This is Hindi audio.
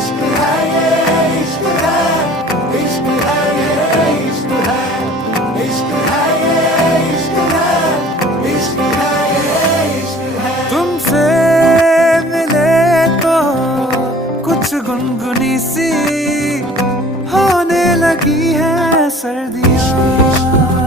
इश्क है ये इश्क है, इश्क है ये इश्क है, इश्क है ये इश्क है, इश्क है ये इश्क है। तुमसे मिले तो कुछ गुनगुनी सी होने लगी है सर्दियाँ।